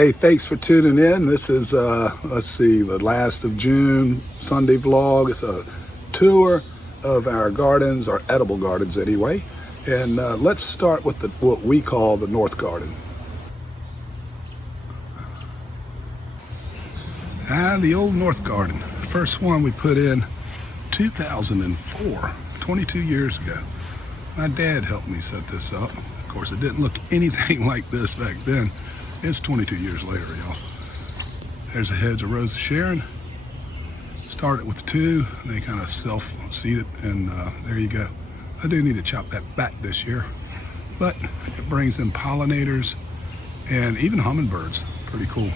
Hey, thanks for tuning in. This is, let's see, the last of June Sunday vlog. It's a tour of our gardens, our edible gardens anyway. And let's start with what we call the North Garden. The old North Garden. First one we put in 2004, 22 years ago. My dad helped me set this up. Of course, it didn't look anything like this back then. It's 22 years later, y'all. There's a hedge of Rose of Sharon. Started with 2, and they kind of self-seeded, and there you go. I do need to chop that back this year, but it brings in pollinators and even hummingbirds. Pretty cool.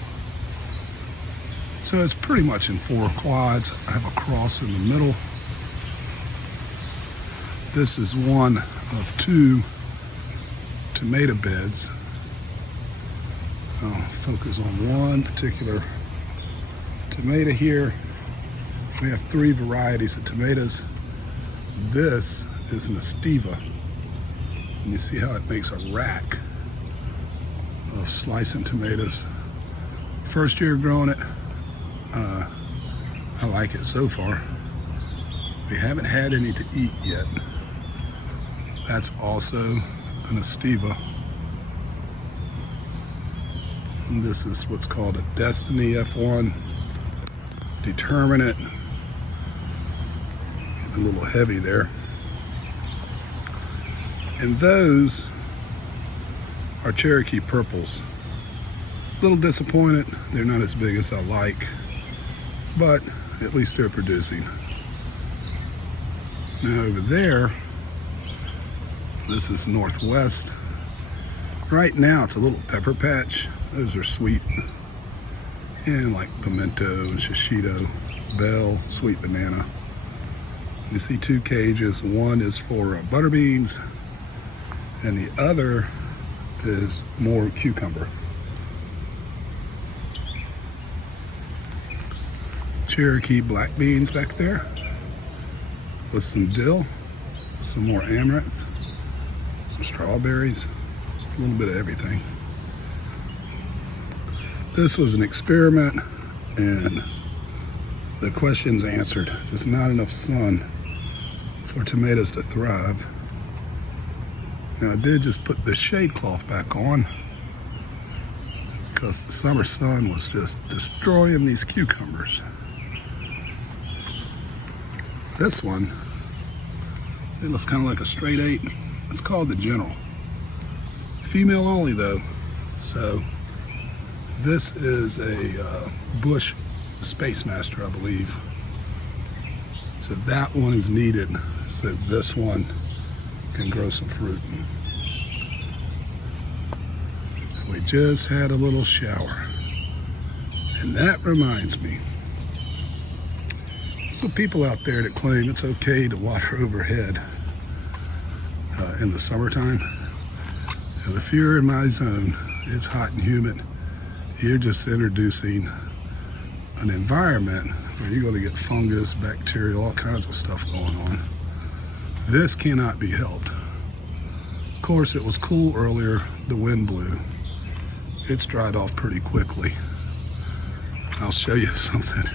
So it's pretty much in 4 quads. I have a cross in the middle. This is one of 2 tomato beds. I'll focus on one particular tomato here. We have 3 varieties of tomatoes. This is an Estiva. And you see how it makes a rack of slicing tomatoes. First year growing it, I like it so far. We haven't had any to eat yet. That's also an Estiva. And this is what's called a Destiny F1. Determinate. Getting a little heavy there. And those are Cherokee Purples. A little disappointed. They're not as big as I like, but at least they're producing. Now over there, this is Northwest. Right now it's a little pepper patch. Those are sweet, and like pimento and shishito, bell, sweet banana. You see 2 cages. One is for butter beans, and the other is more cucumber. Cherokee black beans back there with some dill, some more amaranth, some strawberries, a little bit of everything. This was an experiment, and the question's answered. There's not enough sun for tomatoes to thrive. Now I did just put the shade cloth back on because the summer sun was just destroying these cucumbers. This one, it looks kind of like a straight 8. It's called the General. Female only though, so this is a Bush Space Master, I believe. So that one is needed so this one can grow some fruit. We just had a little shower. And that reminds me, some people out there that claim it's okay to water overhead in the summertime. And if you're in my zone, it's hot and humid. You're just introducing an environment where you're going to get fungus, bacteria, all kinds of stuff going on. This cannot be helped. Of course, it was cool earlier, the wind blew. It's dried off pretty quickly. I'll show you something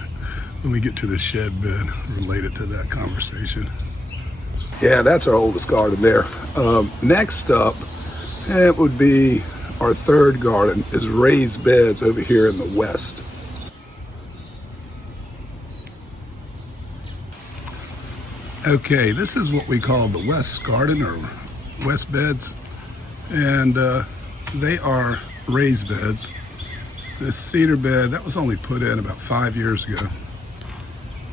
when we get to the shed bed related to that conversation. Yeah, that's our oldest garden there. Next up, it would be our 3rd garden, is raised beds over here in the west. Okay, this is what we call the West Garden or West Beds, and they are raised beds. This cedar bed, that was only put in about 5 years ago.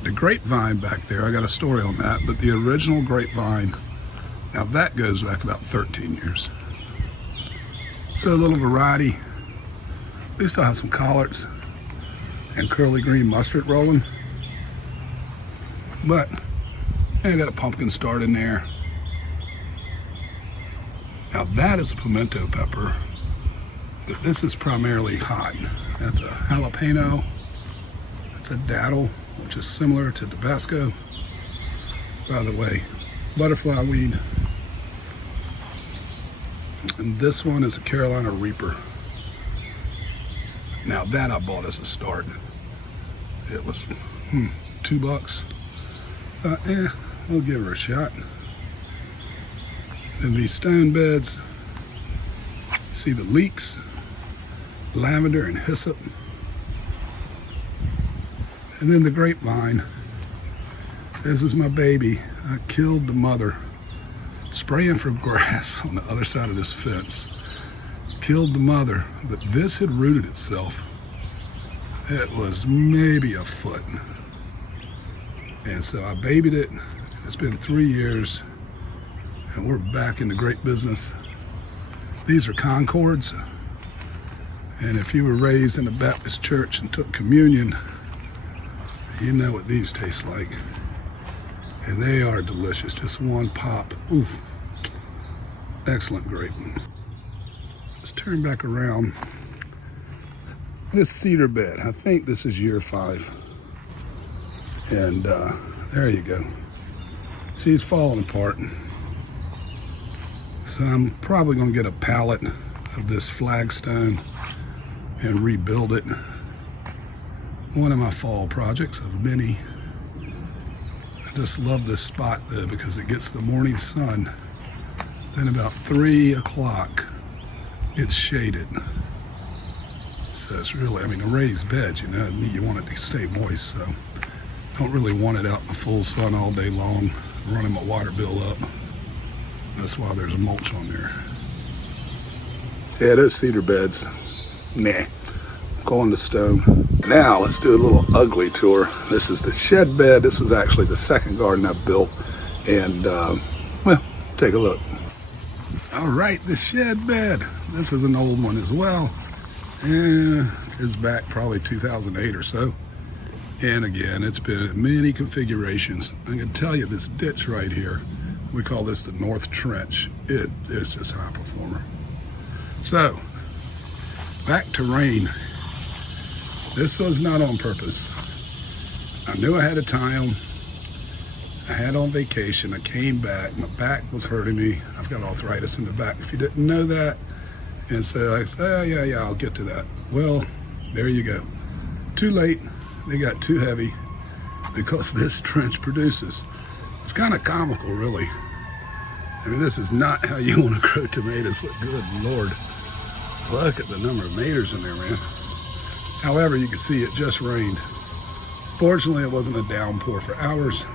The grapevine back there, I got a story on that, but the original grapevine, now that goes back about 13 years. So a little variety. We still have some collards and curly green mustard rolling. But I got a pumpkin start in there. Now that is a pimento pepper, but this is primarily hot. That's a jalapeno. That's a daddle, which is similar to Tabasco. By the way, butterfly weed. And this one is a Carolina Reaper. Now that I bought as a start. It was $2. Thought, I'll give her a shot. And these stone beds, see the leeks, lavender and hyssop. And then the grapevine. This is my baby. I killed the mother, spraying for grass on the other side of this fence. Killed the mother, but this had rooted itself. It was maybe a foot. And so I babied it. It's been 3 years, and we're back in the grape business. These are Concords. And if you were raised in a Baptist church and took communion, you know what these taste like. And they are delicious, just one pop. Ooh, excellent grape. Let's turn back around. This cedar bed, I think this is year 5. And there you go. She's falling apart. So I'm probably gonna get a pallet of this flagstone and rebuild it. One of my fall projects of many. I just love this spot though because it gets the morning sun. Then about 3 o'clock, it's shaded. So it's really, I mean, a raised bed, you know, you want it to stay moist, so don't really want it out in the full sun all day long, running my water bill up. That's why there's a mulch on there. Yeah, those cedar beds, nah, going to stone. Now let's do a little ugly tour. This is the shed bed. This was actually the second garden I built, and well, take a look. All right, the shed bed. This is an old one as well. Yeah, it's back probably 2008 or so. And again, it's been in many configurations. I can tell you this ditch right here, we call this the North Trench. It is just a high performer. So, back to rain. This was not on purpose. I knew I had to tie them. I had on vacation, I came back, my back was hurting me. I've got arthritis in the back, if you didn't know that. And so I said, oh, yeah, I'll get to that. Well, there you go. Too late, they got too heavy because this trench produces. It's kind of comical, really. I mean, this is not how you want to grow tomatoes, but good Lord. Look at the number of tomatoes in there, man. However, you can see it just rained. Fortunately, it wasn't a downpour for hours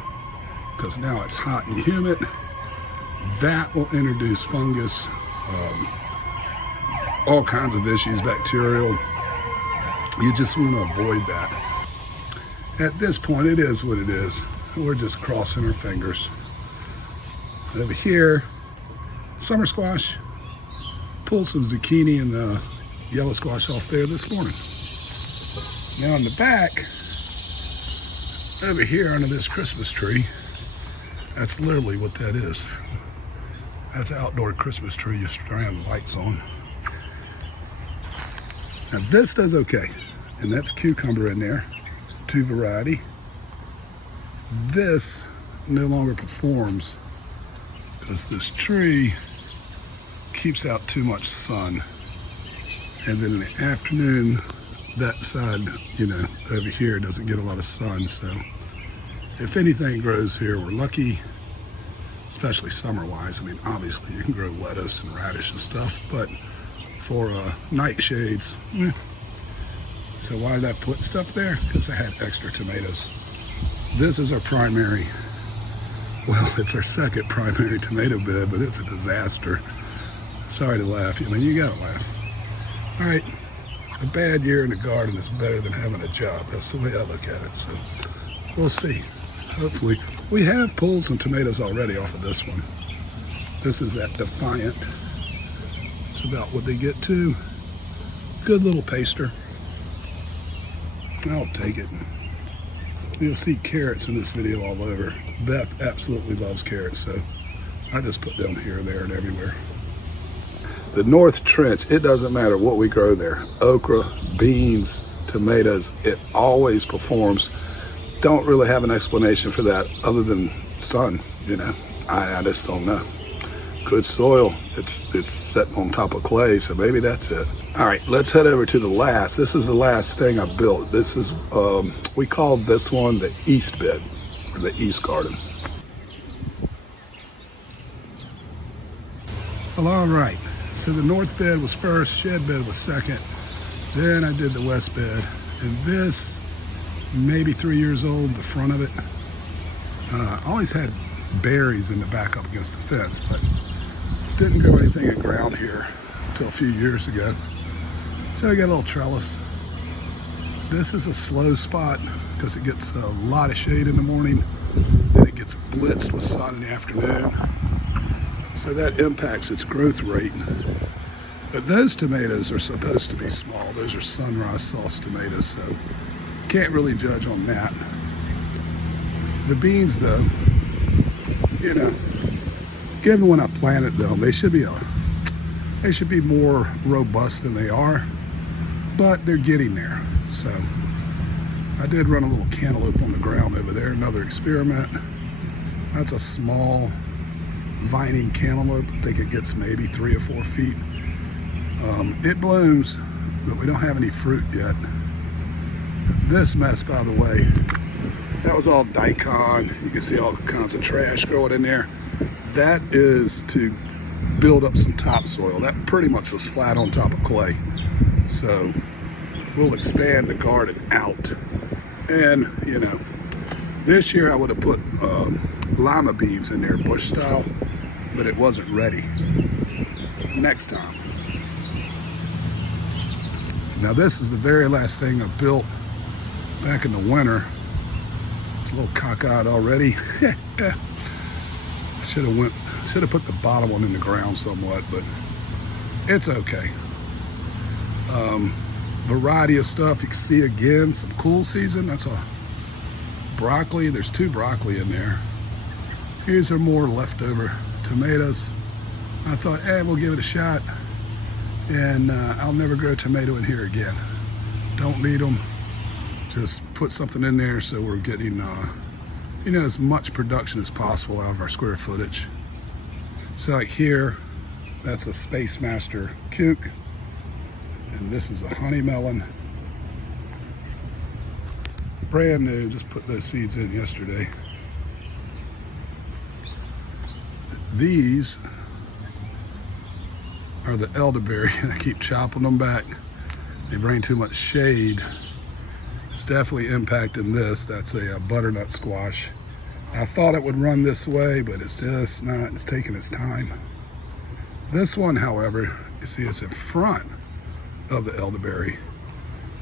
because now it's hot and humid. That will introduce fungus, all kinds of issues, bacterial. You just want to avoid that. At this point, it is what it is. We're just crossing our fingers. Over here, summer squash. Pulled some zucchini and yellow squash off there this morning. Now in the back, over here under this Christmas tree, that's literally what that is. That's an outdoor Christmas tree you strand the lights on. Now this does okay, and that's cucumber in there, 2 variety. This no longer performs because this tree keeps out too much sun. And then in the afternoon, that side, you know, over here doesn't get a lot of sun. So if anything grows here, we're lucky, especially summer-wise. I mean, obviously you can grow lettuce and radish and stuff, but for nightshades, So why did I put stuff there? Because I had extra tomatoes. This is our primary, well, it's our second primary tomato bed, but it's a disaster. Sorry to laugh. I mean, you gotta laugh. All right, a bad year in the garden is better than having a job. That's the way I look at it. So we'll see. Hopefully, we have pulled some tomatoes already off of this one. This is that Defiant. It's about what they get to. Good little paster. I'll take it. You'll see carrots in this video all over. Beth absolutely loves carrots, so I just put them here, there, and everywhere. The North Trench, it doesn't matter what we grow there. Okra, beans, tomatoes, it always performs. Don't really have an explanation for that other than sun, you know. I just don't know. Good soil, it's set on top of clay, so maybe that's it. All right, let's head over to the last. This is the last thing I built. This is, we called this one the East Bed, or the East Garden. Well, all right. So the north bed was first, shed bed was second. Then I did the west bed. And this, maybe 3 years old, the front of it. Always had berries in the back up against the fence, but didn't grow anything at ground here until a few years ago. So I got a little trellis. This is a slow spot because it gets a lot of shade in the morning, then it gets blitzed with sun in the afternoon. So that impacts its growth rate. But those tomatoes are supposed to be small. Those are sunrise sauce tomatoes, so can't really judge on that. The beans, though, you know, given when I planted them, they should be more robust than they are, but they're getting there. So I did run a little cantaloupe on the ground over there, another experiment. That's a small vining cantaloupe. I think it gets maybe 3 or 4 feet. It blooms, but we don't have any fruit yet. This mess, by the way, that was all Daikon. You can see all kinds of trash growing in there. That is to build up some topsoil. That pretty much was flat on top of clay. So we'll expand the garden out. And, you know, this year I would have put lima beans in there, bush style, but it wasn't ready. Next time. Now this is the very last thing I built back in the winter. It's a little cockeyed already. I should have put the bottom one in the ground somewhat, but it's okay. Variety of stuff. You can see again some cool season. That's a broccoli. There's 2 broccoli in there. Here's are more leftover tomatoes. I thought, hey, we'll give it a shot, and I'll never grow tomato in here again. Don't need them. Just put something in there so we're getting, you know, as much production as possible out of our square footage. So like here, that's a Space Master Kook, and this is a honey melon. Brand new, just put those seeds in yesterday. These are the elderberry. I keep chopping them back. They bring too much shade. It's definitely impacting this. That's a butternut squash. I thought it would run this way, but it's just not. It's taking its time. This one, however, you see it's in front of the elderberry.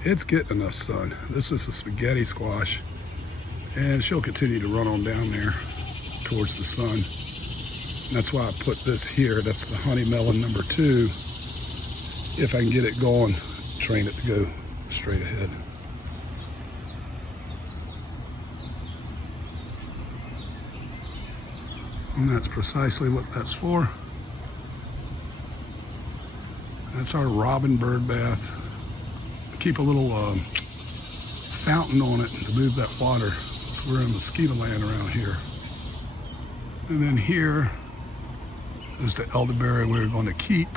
It's getting enough sun. This is a spaghetti squash, and she'll continue to run on down there towards the sun. And that's why I put this here. That's the honey melon number 2. If I can get it going, train it to go straight ahead. And that's precisely what that's for. That's our robin bird bath. Keep a little fountain on it to move that water. We're in mosquito land around here. And then here is the elderberry we're going to keep.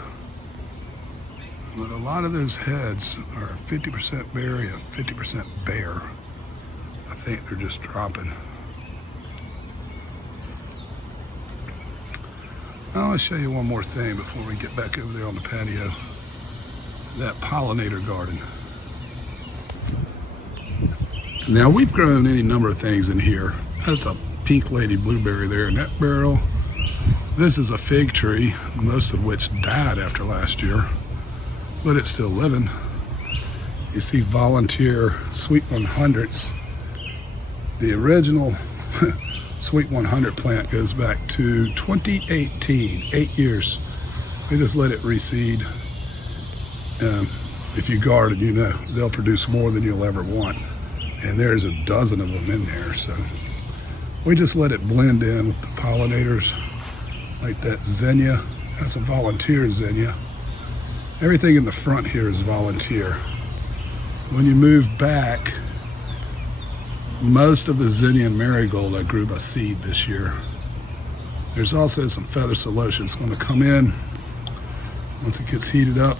But a lot of those heads are 50% berry and 50% bare. I think they're just dropping. I want to show you one more thing before we get back over there on the patio. That pollinator garden. Now we've grown any number of things in here. That's a pink lady blueberry there in that barrel. This is a fig tree, most of which died after last year, but it's still living. You see volunteer Sweet 100s. The original Sweet 100 plant goes back to 2018, 8 years. We just let it reseed. If you garden, you know, they'll produce more than you'll ever want. And there's a dozen of them in there, so we just let it blend in with the pollinators, like that zinnia. That's a volunteer zinnia. Everything in the front here is volunteer. When you move back, most of the zinnia and marigold I grew by seed this year. There's also some feather celosia that's going to come in once it gets heated up.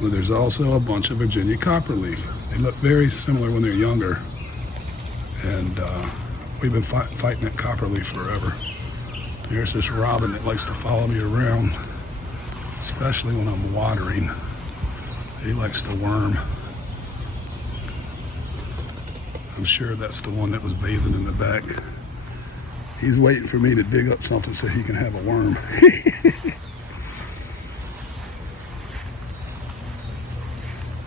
But there's also a bunch of Virginia copperleaf. They look very similar when they're younger. And we've been fighting that copperleaf forever. There's this robin that likes to follow me around, especially when I'm watering. He likes to worm. I'm sure that's the one that was bathing in the back. He's waiting for me to dig up something so he can have a worm.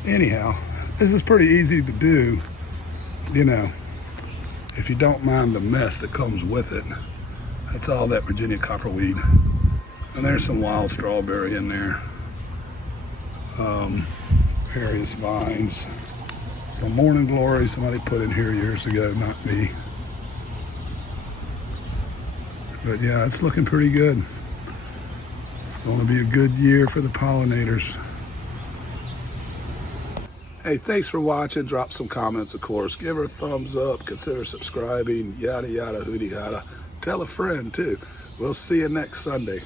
Anyhow, this is pretty easy to do, you know, if you don't mind the mess that comes with it. That's all that Virginia copperweed. And there's some wild strawberry in there. Various vines. Some morning glory somebody put in here years ago, not me. But yeah, it's looking pretty good. It's going to be a good year for the pollinators. Hey, thanks for watching. Drop some comments, of course. Give her a thumbs up. Consider subscribing. Yada, yada, hooty, yada. Tell a friend, too. We'll see you next Sunday.